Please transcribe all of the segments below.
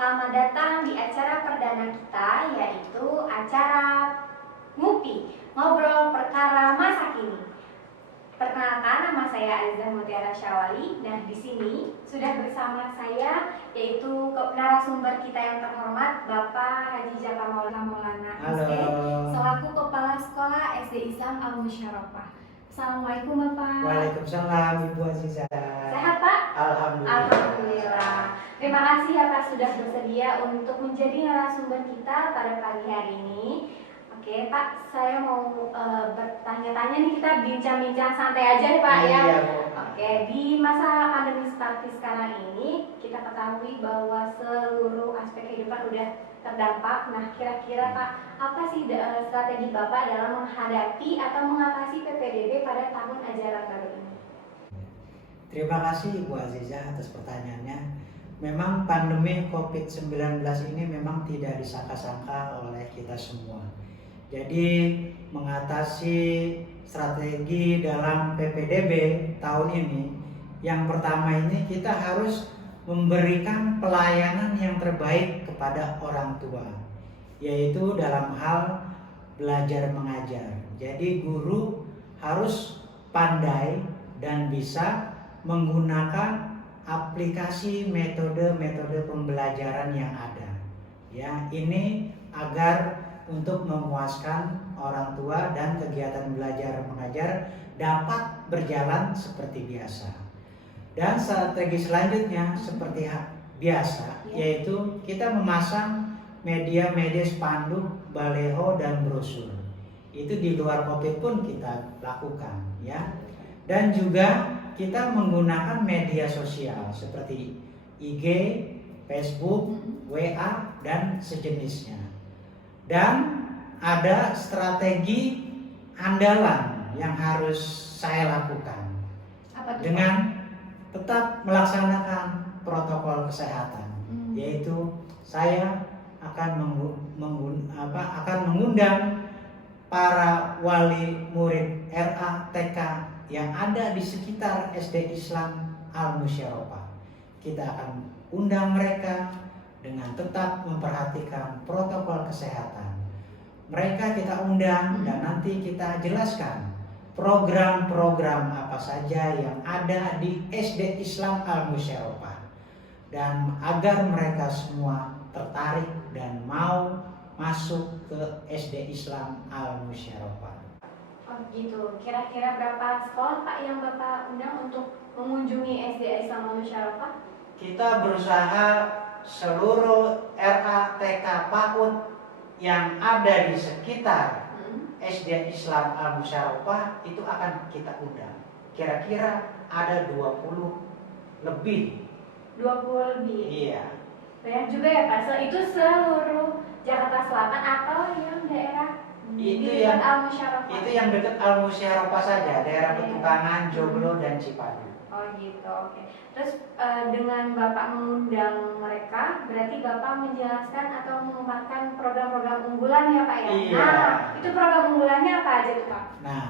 Selamat datang di acara perdana kita, yaitu acara Ngupi, Ngobrol Perkara Masa Kini. Perkenalkan, nama saya Aziza Mutiara Syawali. Nah, di sini sudah bersama saya, yaitu narasumber kita yang terhormat, Bapak Haji Jaka Maulana SD, selaku Kepala Sekolah SD Islam Al-Musyarofah. Assalamualaikum Bapak. Waalaikumsalam Ibu Aziza. Sehat Pak? Alhamdulillah. Alhamdulillah. Terima kasih ya Pak sudah bersedia untuk menjadi narasumber kita pada pagi hari ini. Oke Pak, saya mau bertanya-tanya nih, kita bincang-bincang santai aja nih Pak ya. Iya, Oke, di masa pandemi seperti sekarang ini, kita ketahui bahwa seluruh aspek kehidupan udah terdampak. Nah, kira-kira Pak, apa sih strategi Bapak dalam menghadapi atau mengatasi PPDB pada tahun ajaran baru ini? Terima kasih Ibu Aziza atas pertanyaannya. Memang pandemi COVID-19 ini memang tidak disangka-sangka oleh kita semua. Jadi mengatasi strategi dalam PPDB tahun ini, yang pertama ini kita harus memberikan pelayanan yang terbaik kepada orang tua, yaitu dalam hal belajar mengajar. Jadi guru harus pandai dan bisa menggunakan aplikasi metode-metode pembelajaran yang ada. Ya, ini agar untuk memuaskan orang tua dan kegiatan belajar mengajar dapat berjalan seperti biasa. Dan strategi selanjutnya seperti biasa, yaitu kita memasang media-media spanduk, baleho dan brosur. Itu di luar COVID pun kita lakukan, ya. Dan juga kita menggunakan media sosial seperti IG, Facebook, WA dan sejenisnya. Dan ada strategi andalan yang harus saya lakukan. Apa itu? Dengan tetap melaksanakan protokol kesehatan, yaitu saya akan mengundang para wali murid RA TK yang ada di sekitar SD Islam Al-Musyarofah. Kita akan undang mereka dengan tetap memperhatikan protokol kesehatan. Mereka kita undang dan nanti kita jelaskan program-program apa saja yang ada di SD Islam Al-Musyarofah, dan agar mereka semua tertarik dan mau masuk ke SD Islam Al-Musyarofah. Oh gitu. Kira-kira berapa sekolah Pak yang Bapak undang untuk mengunjungi SD Islam Al-Musyarofah? Kita berusaha seluruh RA TK PAUD yang ada di sekitar SD Islam Al-Musyarofah itu akan kita undang. Kira-kira ada 20 lebih. 20 lebih? Iya. Banyak juga ya Pak. Itu seluruh Jakarta Selatan atau yang daerah Itu di dekat Al-Musyarofah? Itu yang dekat Al-Musyarofah saja, daerah Petukangan, Joglo dan Cipadu. Oh gitu, oke. Terus dengan Bapak mengundang mereka, berarti Bapak menjelaskan atau mengungkapkan program-program unggulan ya Pak ya? Iya. Nah, itu program unggulannya apa aja tuh Pak? Nah,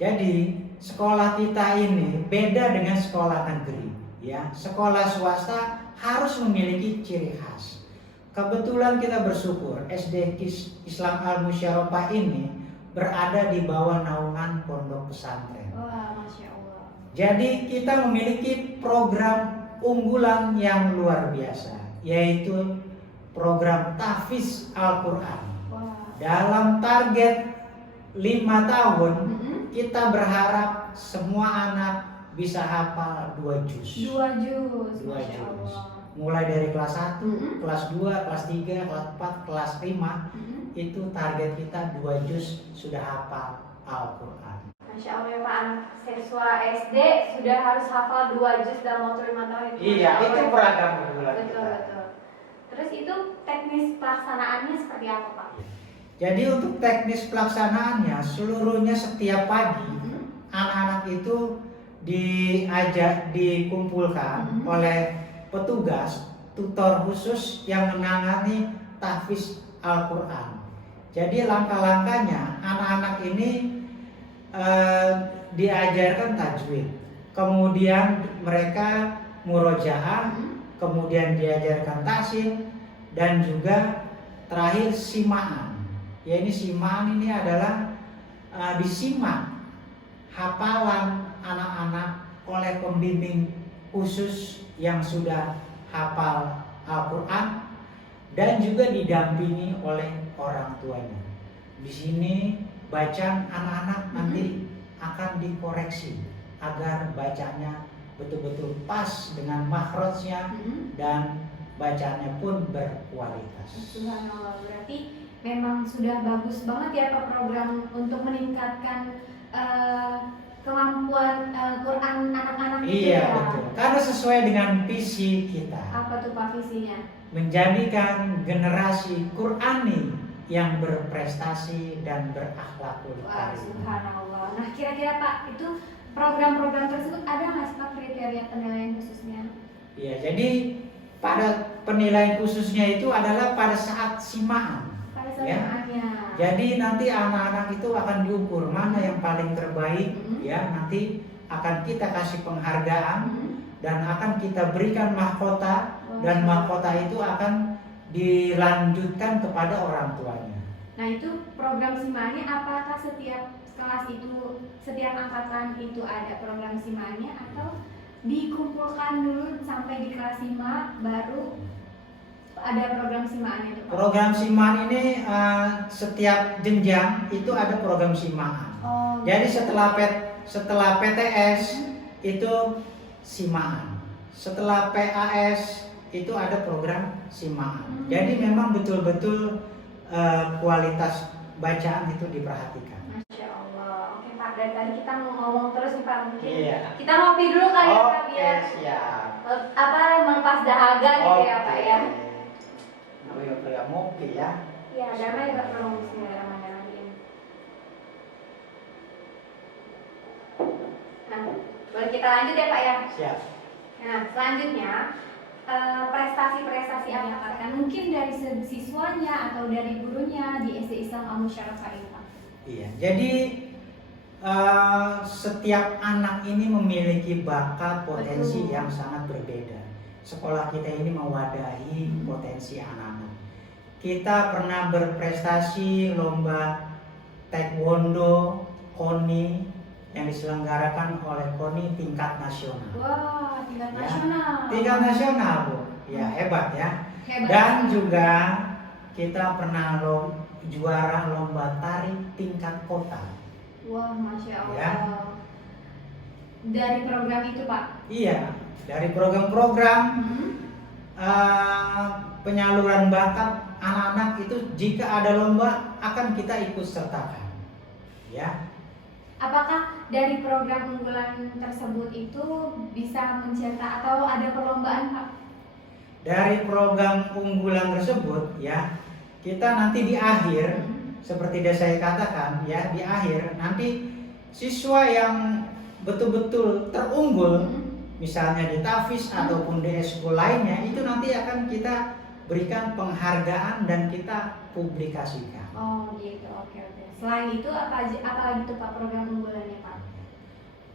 jadi sekolah kita ini beda dengan sekolah negeri, ya. Sekolah swasta harus memiliki ciri khas. Kebetulan kita bersyukur SD Islam Al-Musyarofah ini berada di bawah naungan pondok pesantren. Wah, Masya Allah. Jadi kita memiliki program unggulan yang luar biasa, yaitu program tahfiz Al-Quran. Dalam target 5 tahun, kita berharap semua anak bisa hafal 2 juz. 2 juz, 2 Masya juz. Allah. Mulai dari kelas 1, kelas 2, kelas 3, kelas 4, kelas 5, itu target kita 2 juz sudah hafal Al-Quran. Masya Allah ya Pak, anak siswa SD sudah harus hafal 2 juz dalam waktu 5 tahun. Iya, itu program unggulan betul, kita. Betul. Terus itu teknis pelaksanaannya seperti apa Pak? Jadi untuk teknis pelaksanaannya, seluruhnya setiap pagi anak-anak itu dikumpulkan oleh petugas tutor khusus yang menangani tahfiz Al-Quran. Jadi langkah-langkahnya anak-anak ini diajarkan tajwid, kemudian mereka murojaah, kemudian diajarkan tahsin, dan juga terakhir simaan. Ya, ini simaan ini adalah disimak hafalan anak-anak oleh pembimbing khusus yang sudah hafal Al-Quran dan juga didampingi oleh orang tuanya. Di sini bacaan anak-anak nanti akan dikoreksi agar bacanya betul-betul pas dengan makhrajnya dan bacaannya pun berkualitas. Subhanallah, berarti memang sudah bagus banget ya Pak program untuk meningkatkan kemampuan Quran anak-anak itu Iya, ya. betul. Karena sesuai dengan visi kita. Apa tuh Pak visinya? Menjadikan generasi Qurani yang berprestasi dan berakhlakul Wah, karim. subhanallah. Nah, kira-kira Pak, itu program-program tersebut ada nggak sih Pak kriteria penilaian khususnya? Iya, jadi pada penilaian khususnya itu adalah pada saat simaan. Pada Ya. semaannya. Jadi nanti anak-anak itu akan diukur mana yang paling terbaik, ya. Nanti akan kita kasih penghargaan dan akan kita berikan mahkota, dan mahkota itu akan dilanjutkan kepada orang tuanya. Nah, itu program simaannya apakah setiap kelas itu, setiap angkatan itu ada program simaannya atau dikumpulkan dulu sampai di kelas 5 baru ada program simaannya itu Pak? Program simaan ini setiap jenjang itu ada program simaan. Oh, Jadi setelah PTS itu simaan. Setelah PAS itu ada program simaan. Jadi memang betul-betul kualitas bacaan itu diperhatikan. Masya Allah. Oke Pak, dari tadi kita mau ngomong terus nih Pak, mungkin Iya. kita ngopi dulu kali ya Pak, biar siap. melepas dahaga gitu ya Pak ya. Namanya ngopi ya. Iya, damai juga perlu bismillahirrahmanirrahim. Nah, boleh kita lanjut ya Pak ya. Siap. Nah, selanjutnya prestasi-prestasi apa Pak? Kan mungkin dari siswanya atau dari gurunya di SD Islam Al-Musyarafah ini Pak. Iya. Jadi setiap anak ini memiliki bakat potensi Betul. yang sangat berbeda. Sekolah kita ini mewadahi potensi anak-anak. Kita pernah berprestasi lomba taekwondo KONI yang diselenggarakan oleh KONI tingkat nasional. Wah, tingkat Ya. nasional. Tingkat nasional, Bu. Ya, hebat ya. Hebat. Dan juga kita pernah juara lomba tari tingkat kota. Wah, Masya Allah. Ya. Dari program itu Pak? Iya, dari program-program penyaluran bakat anak-anak itu jika ada lomba akan kita ikut sertakan. Ya. Apakah dari program unggulan tersebut itu bisa mencetak atau ada perlombaan Pak? Dari program unggulan tersebut ya, kita nanti di akhir seperti saya katakan ya, di akhir nanti siswa yang betul-betul terunggul misalnya di Tafiz ataupun di eskul lainnya itu nanti akan kita berikan penghargaan dan kita publikasikan. Oh gitu, oke. Selain itu apa lagi tuh Pak program unggulannya Pak?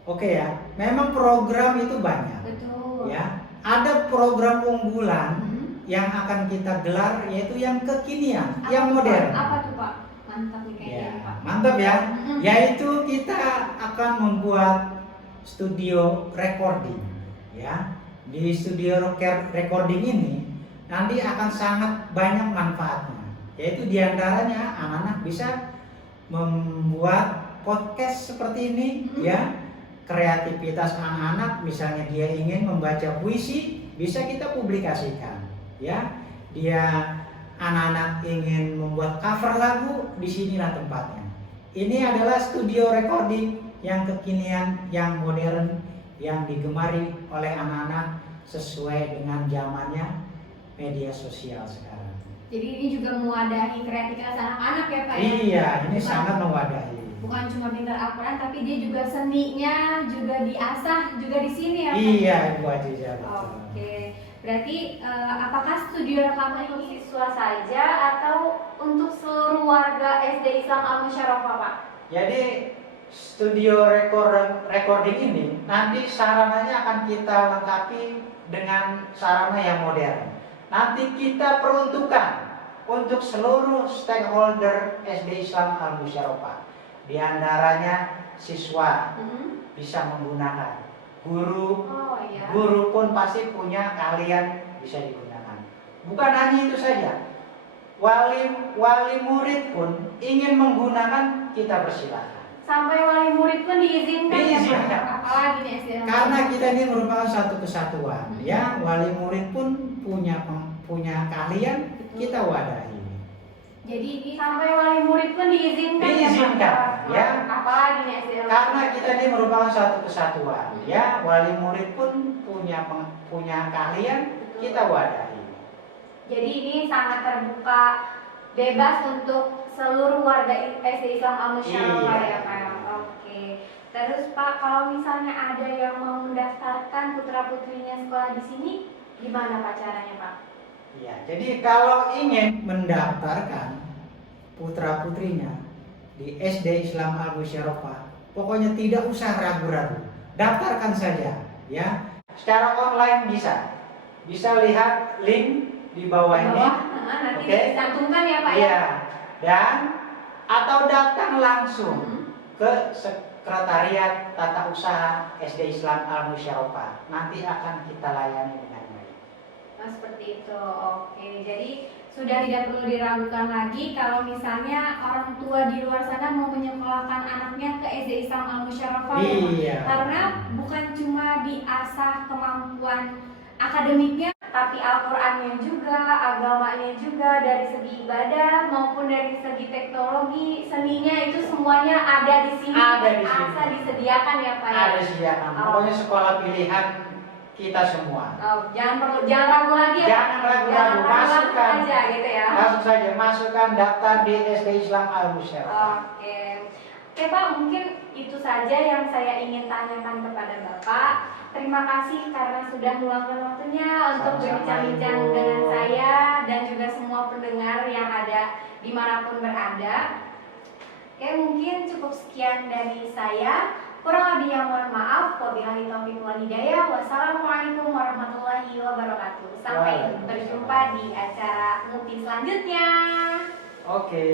Oke ya, memang program itu banyak. Betul. Ya, ada program unggulan yang akan kita gelar yaitu yang kekinian, yang modern. Apa tuh Pak? Mantap nih kayaknya Ya, Pak. mantap ya. Yaitu kita akan membuat studio recording. Ya, di studio recording ini nanti akan sangat banyak manfaatnya. Yaitu diantaranya anak-anak bisa membuat podcast seperti ini, ya. Kreativitas anak-anak, misalnya dia ingin membaca puisi, bisa kita publikasikan, ya. Dia anak-anak ingin membuat cover lagu, disinilah tempatnya. Ini adalah studio recording yang kekinian, yang modern, yang digemari oleh anak-anak sesuai dengan zamannya media sosial sekarang. Jadi ini juga mewadahi kreativitas anak-anak ya Pak ya? Iya, ini Bukan- sangat mewadahi. Bukan cuma pintar Al-Quran, tapi dia juga seninya juga diasah juga di sini ya Pak? Iya, Ibu Aziza. Oke, berarti apakah studio rekaman ini siswa saja atau untuk seluruh warga SD Islam Al-Musyarafah Pak? Jadi studio recording ini nanti sarananya akan kita lengkapi dengan sarana yang modern. nanti kita peruntukkan untuk seluruh stakeholder SD Islam Al Musyarofa. Di antaranya siswa bisa menggunakan, guru guru pun pasti punya keahlian bisa digunakan. Bukan hanya itu saja, wali murid pun ingin menggunakan, kita persilahkan. Sampai wali murid pun diizinkan ya Pak? Apalagi nih SD. Karena kita ini merupakan satu kesatuan, ya. Wali murid pun punya keahlian, kita wadahi. Jadi ini sampai wali murid pun diizinkan ya. Apalagi nih SD. Karena kita ini merupakan satu kesatuan, ya. Wali murid pun punya keahlian, kita wadahi. Jadi ini sangat terbuka, bebas untuk seluruh warga SD Islam Al Musyarofa ya Pak. Oke. Terus Pak, kalau misalnya ada yang mau mendaftarkan putra putrinya sekolah di sini, gimana Pak caranya Pak? Ya, jadi kalau ingin mendaftarkan putra putrinya di SD Islam Al Musyarofa, pokoknya tidak usah ragu-ragu, daftarkan saja, ya. Secara online bisa lihat link di bawah ini. Nanti dicantumkan ya Pak ya. Dan atau datang langsung ke Sekretariat Tata Usaha SD Islam Al Musyarofa. Nanti akan kita layani dengan baik. Nah, seperti itu. Oke, jadi sudah tidak perlu diragukan lagi kalau misalnya orang tua di luar sana mau menyekolahkan anaknya ke SD Islam Al Musyarofa. Iya. Karena bukan cuma diasah kemampuan akademiknya, tapi Al-Qur'annya juga, agamanya juga, dari segi ibadah maupun dari segi teknologi, seninya itu semuanya ada di sini. Asal disediakan ya Pak ya. Ada disediakan. Pokoknya sekolah pilihan kita semua. Jangan ragu lagi ya. Jangan ragu-ragu, masukkan aja gitu ya. Langsung saja masukkan daftar di SD Islam Al Musyarofa. Oke Pak, mungkin itu saja yang saya ingin tanyakan kepada Bapak. Terima kasih karena sudah meluangkan waktunya untuk berbincang-bincang dengan saya dan juga semua pendengar yang ada dimanapun berada. Oke, mungkin cukup sekian dari saya. Kurang lebihnya mohon maaf. Wabillahi taufiq wal hidayah. Wassalamualaikum warahmatullahi wabarakatuh. Sampai berjumpa di acara MUPI selanjutnya. Oke.